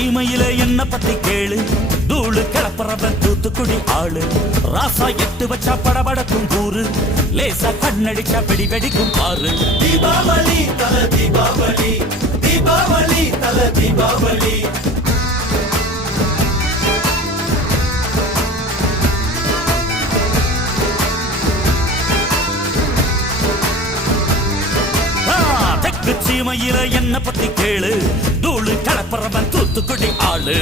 சீமையில என்ன பத்தி கேளு, தூளு கிளப்புறவன் தூத்துக்குடி ஆளு. ராசா எட்டு வச்சா படபடக்கும் கூறு, லேசா கண்ணடிச்சா வெடி வெடிக்கும் பாரு. தீபாவளி தல தீபாவளி, தீபாவளி தல தீபாவளி. தெற்கு சீமையில என்ன பத்தி கேளு, தூளு கிளப்புறவன் தூத்துக்குடி ஆளு.